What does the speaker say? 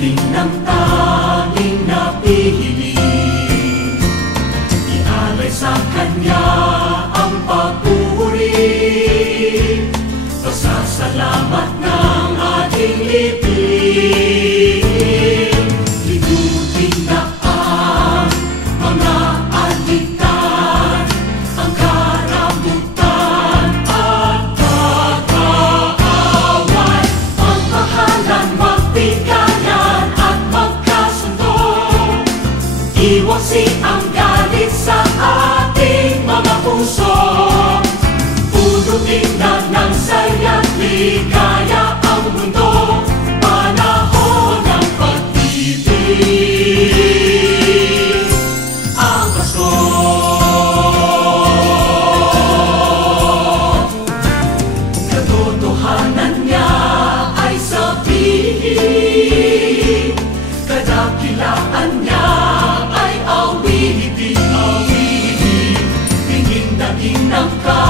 Din ang tanging napihiyan cantar.